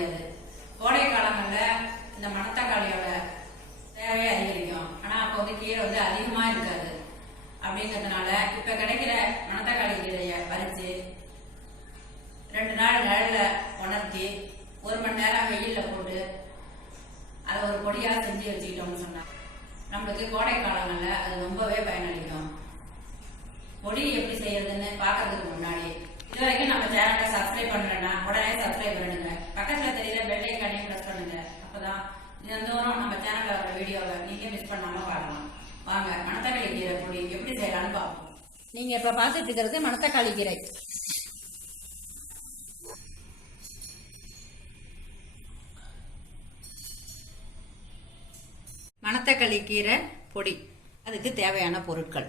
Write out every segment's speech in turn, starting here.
முடியாது. கோடை காலங்களில் இந்த மணத்தக்காளியோட தேவையை அதிகரிக்கும். ஆனால் அப்போ வந்து கீரை வந்து அதிகமாக இருக்காது. அப்படிங்கிறதுனால இப்போ கிடைக்கிற மணத்தக்காளி கீரையை பறித்து 2 நாள் நிழலில் உணர்த்தி 1 மணி நேரம் வெயிலில் போட்டு அதை ஒரு பொடியாக செஞ்சு வச்சுக்கிட்டோம்னு சொன்னாங்க. நம்மளுக்கு கோடை காலங்களில் அது ரொம்பவே பயனளிக்கும். பொடி எப்படி செய்யறதுன்னு பார்க்கறதுக்கு முன்னாடி இது வரைக்கும் நம்ம சேனலை சப்ஸ்கிரைப் பண்ணலன்னா உடனே சப்ஸ்கிரைப் பண்ணுங்க. பக்கத்தில் தெரியுற பெல் ஐக்கானையும் ப்ரெஸ் பண்ணுங்க. அப்போதான் தினந்தோறும் நம்ம சேனலில் வர வீடியோவை நீங்கள் மிஸ் பண்ணாமல் பார்க்கலாம். வாங்க மணத்தக்காளி கீரை பொடி எப்படி செய்யலான்னு பார்ப்போம். நீங்கள் இப்போ பார்த்துட்டு இருக்கிறது மணத்தக்காளி கீரை. மணத்தக்காளி கீரை பொடி அதுக்கு தேவையான பொருட்கள்: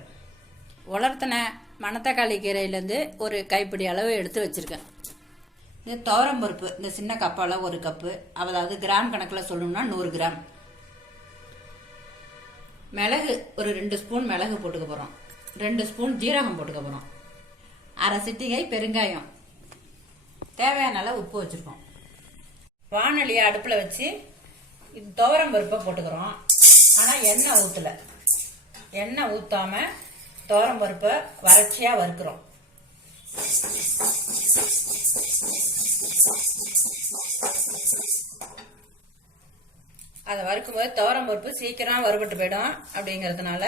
உலர்த்தின மணத்தக்காளி கீரையிலேருந்து ஒரு கைப்பிடி அளவு எடுத்து வச்சுருக்கேன். இது துவரம்பருப்பு, இந்த சின்ன கப்பால் 1 கப்பு, அதாவது கிராம் கணக்கில் சொல்லணும்னா 100 கிராம். மிளகு ஒரு 2 ஸ்பூன் மிளகு போட்டுக்க போகிறோம். 2 ஸ்பூன் ஜீரகம் போட்டுக்க போகிறோம். 1/2 சிட்டிகை பெருங்காயம், தேவையான அளவு உப்பு வச்சுருக்கோம். வானொலியை அடுப்பில் வச்சு இது துவரம்பருப்பை போட்டுக்கிறோம். ஆனால் எண்ணெய் ஊற்றலை. எண்ணெய் ஊற்றாமல் துவரம்பருப்பை வறட்சியாக வறுக்கிறோம். அதை வறுக்கும்போது துவரம்பருப்பு சீக்கிரம் வறுபட்டு போயிடும். அப்படிங்கிறதுனால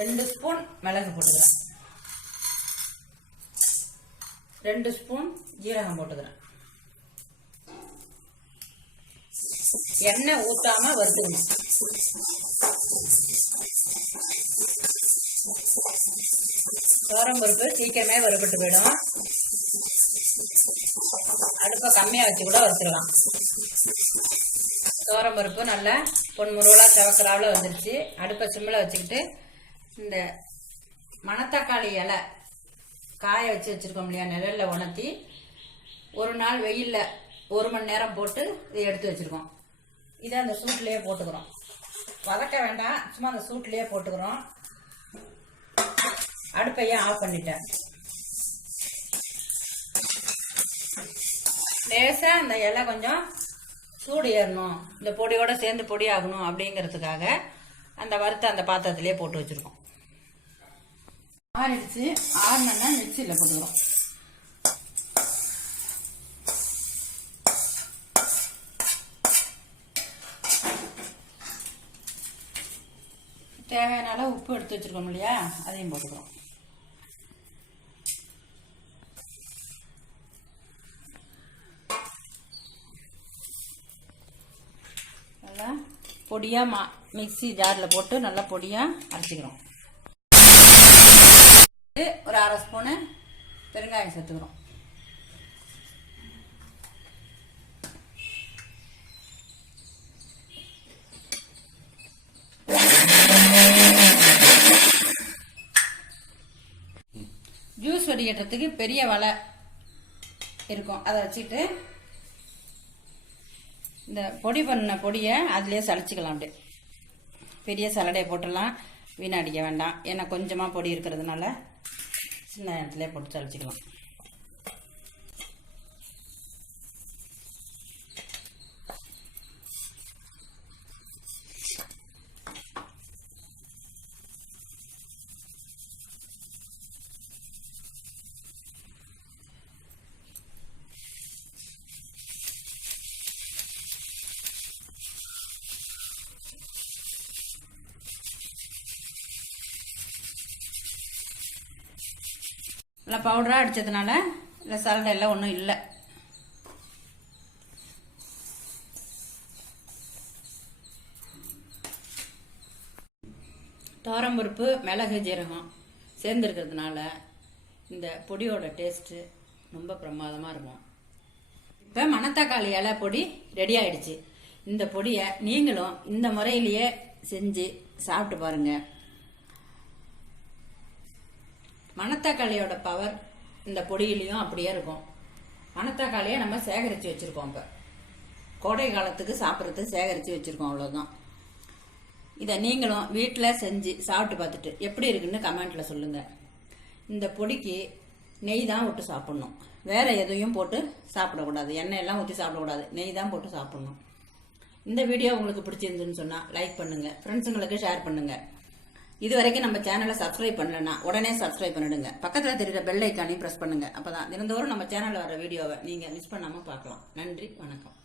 2 ஸ்பூன் மிளகு போட்டுக்கிறேன். 2 ஸ்பூன் ஜீரகம் போட்டுக்கிறேன். எண்ணெய் ஊற்றாம வறுத்துக்கணும். துவரம்பருப்பு சீக்கிரமே வறுபட்டு போயிடும். அடுப்பை கம்மியாக வச்சு கூட வறுத்துக்கலாம். துவரம்பருப்பு நல்லா பொன்முருவலாக செவக்கராவில் வந்துருச்சு. அடுப்பை சிம்மில் வச்சுக்கிட்டு இந்த மணத்தக்காளி இலை காய வச்சு வச்சுருக்கோம் இல்லையா, நிழலில் உணர்த்தி 1 நாள் வெயிலில் 1 மணி நேரம் போட்டு இதை எடுத்து வச்சுருக்கோம். இதை அந்த சூட்லேயே போட்டுக்கிறோம். வதக்க வேண்டாம், சும்மா அந்த சூட்லேயே போட்டுக்கிறோம். அடுப்பையும் ஆஃப் பண்ணிட்டேன். லேசாக அந்த இலை கொஞ்சம் சூடு ஏறணும், இந்த பொடியோட சேர்ந்து பொடி ஆகணும் அப்படிங்கிறதுக்காக அந்த வறுத்த அந்த பாத்திரத்திலே போட்டு வச்சுருக்கோம். ஆறிடுச்சு. ஆறுனா மிக்சியில் போட்டுக்கிறோம். தேவையான அளவு உப்பு எடுத்து வச்சுருக்கோம் இல்லையா, அதையும் போட்டுக்கிறோம். நல்லா பொடியாக மிக்சி ஜாரில் போட்டு நல்லா பொடியாக அரைச்சிக்கிறோம். ஒரு 1/2 ஸ்பூனு பெருங்காயம் சேர்த்துக்கிறோம். ஜூஸ் வடிகட்டுறதுக்கு பெரிய வலை இருக்கும், அதை வச்சுட்டு இந்த பொடி பண்ண பொடியை அதிலே சளிச்சிக்கலாம். அப்படியே பெரிய சலடையை போட்டுடலாம், வீணடிக்க வேண்டாம். ஏன்னா கொஞ்சமாக பொடி இருக்கிறதுனால சின்ன இடத்துல போட்டு சளிச்சிக்கலாம். நல்லா பவுடராக அடித்ததுனால இல்லை சலடை எல்லாம் ஒன்றும் இல்லை. துவரம்பருப்பு மிளகு ஜீரகம் சேர்ந்துருக்கிறதுனால இந்த பொடியோட டேஸ்ட்டு ரொம்ப பிரமாதமாக இருக்கும். இப்போ மணத்தக்காளி இலை பொடி ரெடி ஆயிடுச்சு. இந்த பொடியை நீங்களும் இந்த முறையிலேயே செஞ்சு சாப்பிட்டு பாருங்கள். மணத்தக்காளியோட பவர் இந்த பொடியிலையும் அப்படியே இருக்கும். மணத்தக்காளியை நம்ம சேகரித்து வச்சுருக்கோம். இப்போ கோடை காலத்துக்கு சாப்பிட்றதுக்கு சேகரித்து வச்சுருக்கோம், அவ்வளோதான். இதை நீங்களும் வீட்டில் செஞ்சு சாப்பிட்டு பார்த்துட்டு எப்படி இருக்குன்னு கமெண்ட்டில் சொல்லுங்கள். இந்த பொடிக்கு நெய் தான் விட்டு சாப்பிடணும். வேறு எதையும் போட்டு சாப்பிடக்கூடாது. எண்ணெய் எல்லாம் ஊற்றி சாப்பிடக்கூடாது. நெய் தான் போட்டு சாப்பிடணும். இந்த வீடியோ உங்களுக்கு பிடிச்சிருந்துன்னு சொன்னால் லைக் பண்ணுங்கள், ஃப்ரெண்ட்ஸுங்களுக்கு ஷேர் பண்ணுங்கள். இது வரைக்கும் நம்ம சேனலை சப்ஸ்கிரைப் பண்ணலன்னா உடனே சப்ஸ்கிரைப் பண்ணிடுங்க. பக்கத்தில் தெரிகிற பெல் ஐக்கானையும் ப்ரெஸ் பண்ணுங்கள். அப்போ தான் தினந்தோறும் நம்ம சேனலில் வர வீடியோவை நீங்கள் மிஸ் பண்ணாமல் பார்க்கலாம். நன்றி, வணக்கம்.